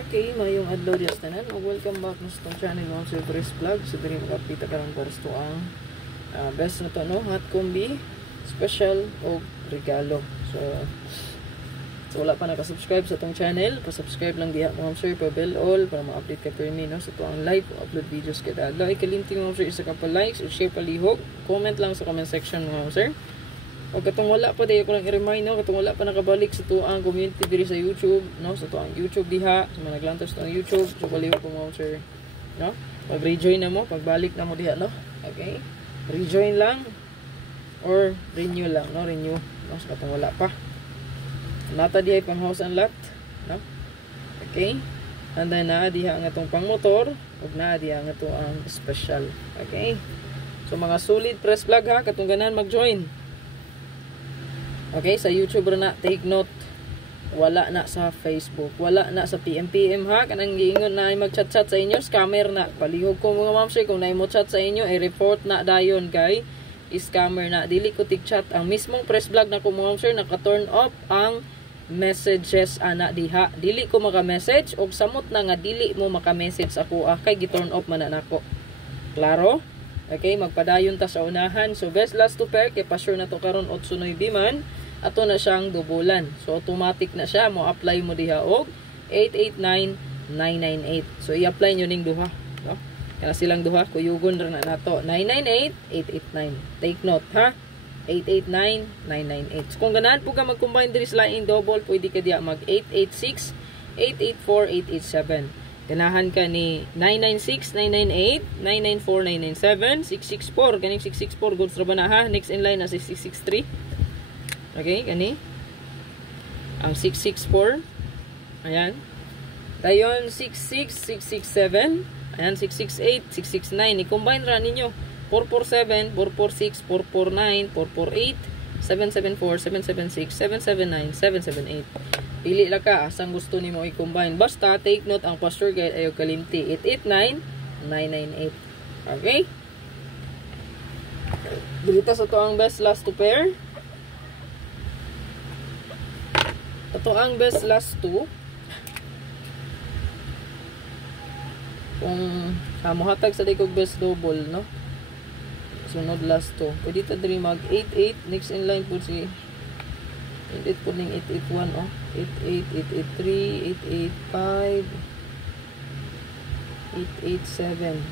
Okay, mayong adlaw diyas tanan. Welcome back na sa itong channel mo sa Chris Vlog. So, diri makapita ka lang para sa ang best na to, no? Hot combi, special o regalo. So wala pa nakasubscribe sa itong channel, pasubscribe lang diha mo sir, pa-bell all para ma-update ka per me, no? Sa itong live o upload videos kada adlaw. Ikalimti mo sir, isa ka pa likes o share palihog. Comment lang sa comment section mo sir. O katong wala pa dayo ko lang i-remind, no, katong wala pa nakabalik sa tuang community diri sa YouTube, no, sa tuang YouTube diha, sa mga naglantas tuang YouTube, so baliw ko mo sir, no, pag-rejoin na mo, pagbalik na mo diha, no, okay, rejoin lang or renew lang, no, renew, no, so katong wala pa, nata diha pang house and lot, no, okay, and then na diha ang atong pang motor, ug na diha ang atong special, okay, so mga solid press vlog ha, katong ganan mag-join. Okay, sa YouTube na, take note, wala na sa Facebook, wala na sa PM ha, kanang giingon na ay mag-chat-chat sa inyo, scammer na, palihog ko mga ma'am sir, kung na mo chat sa inyo, i-report na dayon kay, scammer na, dili ko tig-chat, ang mismong press vlog na ko mga ma'am sir, naka-turn off ang messages ana diha, dili ko maka-message, og samot na nga dili mo maka-message ako, kay gi-turn off man na nako, klaro? Okay, magpadayon ta sa unahan. So, best last to pair, kay pa-sure na to karon 8-9 man. Ato na siyang dubulan. So, automatic na siya. Mo-apply mo diha og 889-998. So, i-apply nyo ning duha. No? Kaya silang duha, kuyugon rin na nato. 998-889. Take note, ha? 889-998. So, kung ganahan po ka mag-combine diri sa laing double, pwede ka diha mag 886, 884, 887. Ganahan ka ni 996, 998, 994, 997, 664. Ganing 664. Goods ra ba na ha? Next in line na 663. Okay, gani. Ang 664. Ayan. Dayon 66, 667. Ayan, 668, 669. I-combine ra ninyo. 447, 446, 449, 448, 774, 776, 779, 778. Pili lang ka asang gusto nimo i-combine. Basta take note ang password guide ayo kalimti 889-998. Okay? Dito sa to ang best last to pair. Ito ang best last to. Kung mohatag sa digog best double, no? Sunod last to. Pwede ta diri mag 88 next in line po si 88 po ning 881 oh. 88, 883, 885, 887.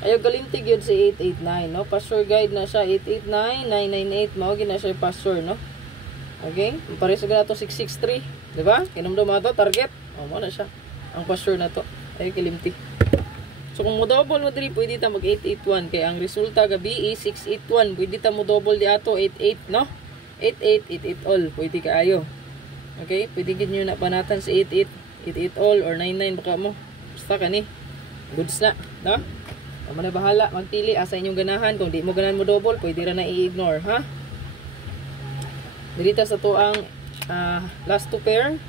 Ayaw galintig yun si 889, no? Password guide na siya, 889-998. Mawagin na siya yung password, no? Okay? Pares na ito 663. Diba? Kinumdo mo ito, target. O, mo na siya. Ang password na to. Ayaw kilimti. So, kung mo double mo diri, pwede ta mag 881. Kaya ang resulta gabi is 681. Pwede ta mo double di ato, 88, no? 88, 88 all. Pwede ka ayo. Okay? Pwede nyo na panatan sa 88, 88 all or 99 baka mo. Basta ka ni. Goods na, no? Tama na bahala. Magpili asa inyong ganahan. Kung di mo ganahan mo double, pwede ra na i-ignore, ha? Dirita sa to ang last to pair.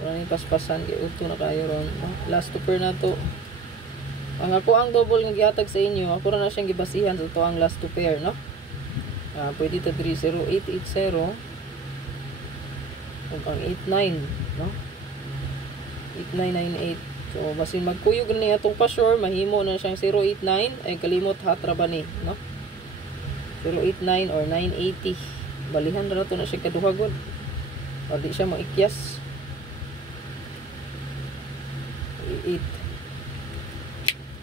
Wala nang paspasan. Kaya ito na kayo ron. No? Last to pair na to. Ang ako ang double nga gihatag sa inyo, ako na siyang gibasihan sa to ang last to pair, no? Pwede ta 30880 ug ang 89, no? 8998. So basin magkuyog ni atong password, mahimo na siyang 089 ay kalimot hatra ba ni, no? 089 or 980. Balihan ra to na siya kaduha gud. O di siya maikyas. 8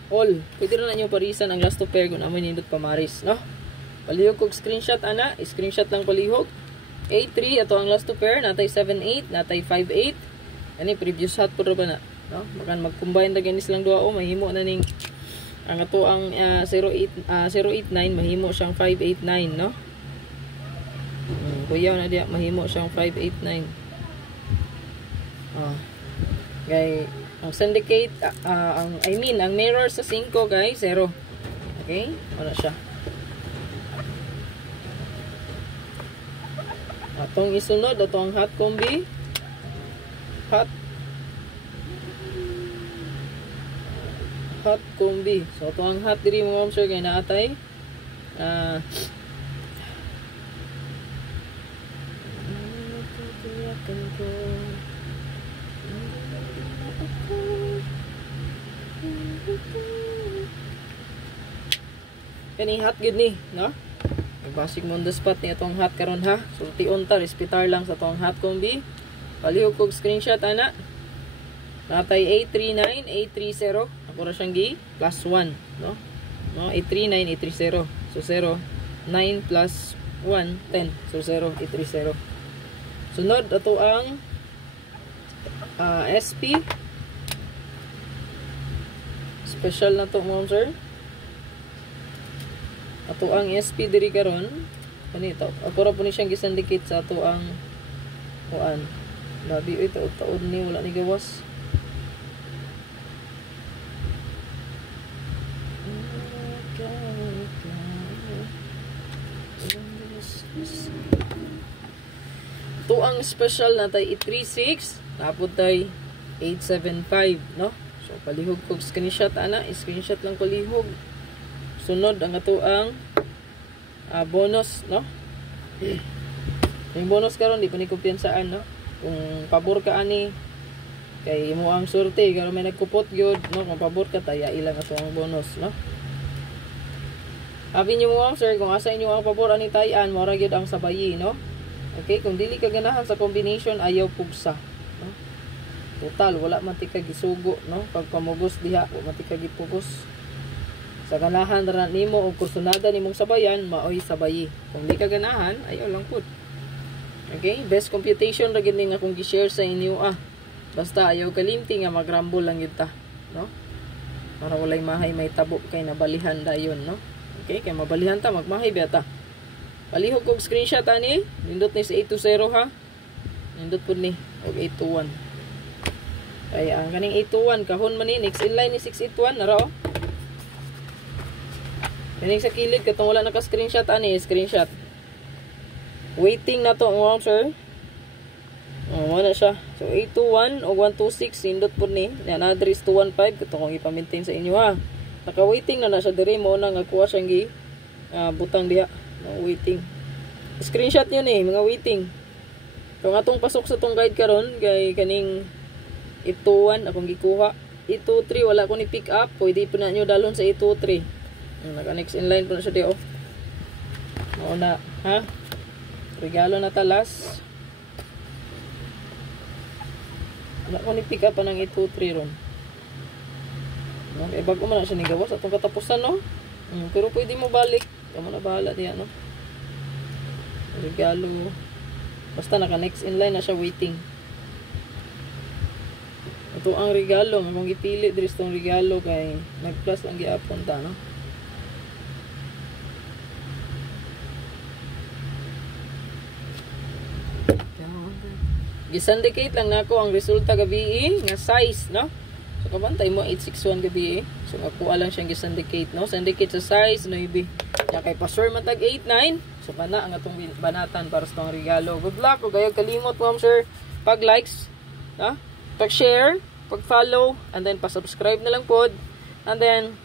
all. Pwede rin na nyo parisan ang last to pair kung naman nindot pamaris, no? Palihog kong screenshot, ana. Screenshot lang palihog. 83, ito ang last to pair. Natay 78, natay 58. Ano previous hot po ba na? No? Makan mag-combine na ganis lang doa o. Mahimo na ning ang ito ang 089, mahimo siyang 589, no? Kuyaw na diya, mahimo siyang 589. Gay ang syndicate, ang mirror sa 5 guys, 0. Okay? Wala siya. Atong isunod, atong hot combi. Hot hot combi. So ito ang hot diri mga sir kay naatay kani hot gid ni, no? Basic mo on the spot ni itong hot karon ha. So tion ta respitar lang sa itong hot combi. Palihog kog screenshot ana. Natay 839 830. Ako ra siyang gi plus 1, no? No 839 830. So 0 9 plus 1 10. So 0 830. Sunod ato ang SP. Special na to mo sir. Ato ang SP diri karon kanito. Ako ra po ni siyang gisandikit sa ato ang kuan. Labi ito taon ni wala ni gawas. Ito ang special na tay 836 tapos tay 875, no? So palihog kog screenshot ana, screenshot lang palihog. Sunod ang ato ang bonus, no? Yung bonus karon di pa ni kumpiyansaan, no? Kung pabor ka ani kay mo ang sorte karon may nagkupot gyud, no? Kung pabor ka taya ilang ato ang bonus, no? Abi niyo mo sir kung asa inyo ang pabor ani tayan mo ra gyud ang sabayi, no? Okay, kung dili ka ganahan sa combination ayaw pugsa, no? Total wala man ti ka gisugo, no? Pag pamugos diha wa man ti ka gipugos. Sa ganahan ra nimo og kursunada nimong sabayan, maoy sabayi. Kung di ka ganahan, ayaw lang pud. Okay? Best computation ra gid nga akong gi-share sa inyo Basta ayaw kalimti nga magramble lang yun ta, no? Para walay mahay may tabo kay nabalihan dayon, no? Okay? Kay mabalihan ta magmahay beta. Palihog kog screenshot ani, nindot ni sa 820 ha. Nindot pud ni og 821. Kaya ang kaning 821 kahon man ni next in line ni 681 nara oh. Kaning sa kilid katong wala naka-screenshot ani, screenshot. Waiting na to, wow, sir. Wala siya. So 821 o 126 indot pud ni. Yan address 215 katong kong ipa-maintain sa inyo ha. Naka-waiting na siya diri mo nang nakuha siyang gi butang diha. No, waiting. Screenshot niyo ni mga waiting. Kung atong pasok sa tong guide karon kay kaning 821 akong gikuha. 823 wala ko ni pick up, pwede po na nyo dalon sa 823. Naka-next in line po na siya di, oh. Mauna, ha? Regalo na talas. Wala ko ni pick up ng 823 ron. Okay, bago man na siya nigawas atong katapusan, no? Pero pwede mo balik. Kamo na bahala diya, no? Regalo. Basta naka-next in line na siya waiting. Ito ang regalo. Kung ipili diri itong regalo kay nag-plus lang giapon ta, no? Gisandicate lang nako ang resulta gabi nga size, no? So kabantay mo 861 gabi. So nakuha lang siyang gisandicate, no? Syndicate sa size 9. Ya kay pasor matag 89. So kana ang atong banatan para sa tong regalo. Good luck ug gayo kalimot mo sir pag likes, ha? Pag share, pag follow, and then pa subscribe na lang pod. And then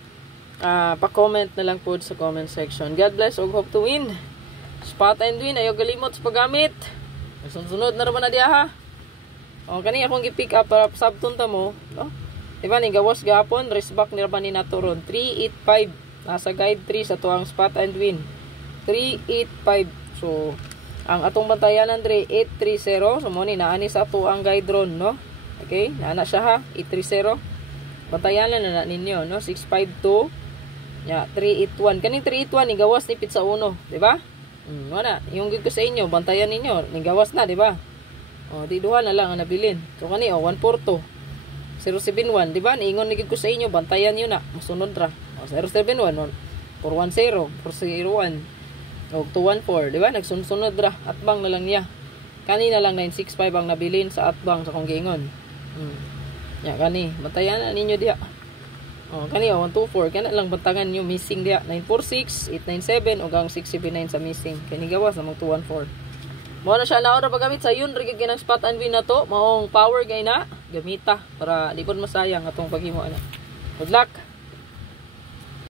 pa-comment na lang pod sa comment section. God bless ug hope to win. Spot and win ayo kalimot sa paggamit. Sunod na naman na diya ha. O kani akong gi-pick up para sabtunta mo, no? Diba ni gawas gapon, race back ni raman ni naturon 385 nasa guide 3 sa tuang spot and win. 385. So ang atong bantayanan dre 830. So mo ni naani sa tuang guide ron, no? Okay, naana siya ha, 830. Bantayanan na ninyo, no? 652. Ya, 381. Kaning 381 ni gawas ni pizza 1, di ba? Wala, yung gid ko sa inyo, bantayan ninyo, nigawas na, di ba? O, di duha na lang ang nabilin. So, kani, 142. 071, di ba? Niingon ni gid ko sa inyo, bantayan nyo na. Masunod ra. O, 071, 410, 401, o, 214, di ba? Nagsunod ra. Atbang na lang niya. Kanina lang 965 ang nabilin sa atbang sa kong giingon. Ya, kani, bantayan na ninyo diha. Oh, kaniya 124 kana lang bantangan nyo missing dia 946 897 ug ang 679 sa missing kani gawas na mag 214. Mao na siya na ora pagamit sa yun rig ginang spot and win na to maong power gay na gamita para di pud masayang atong paghimo ana. Good luck.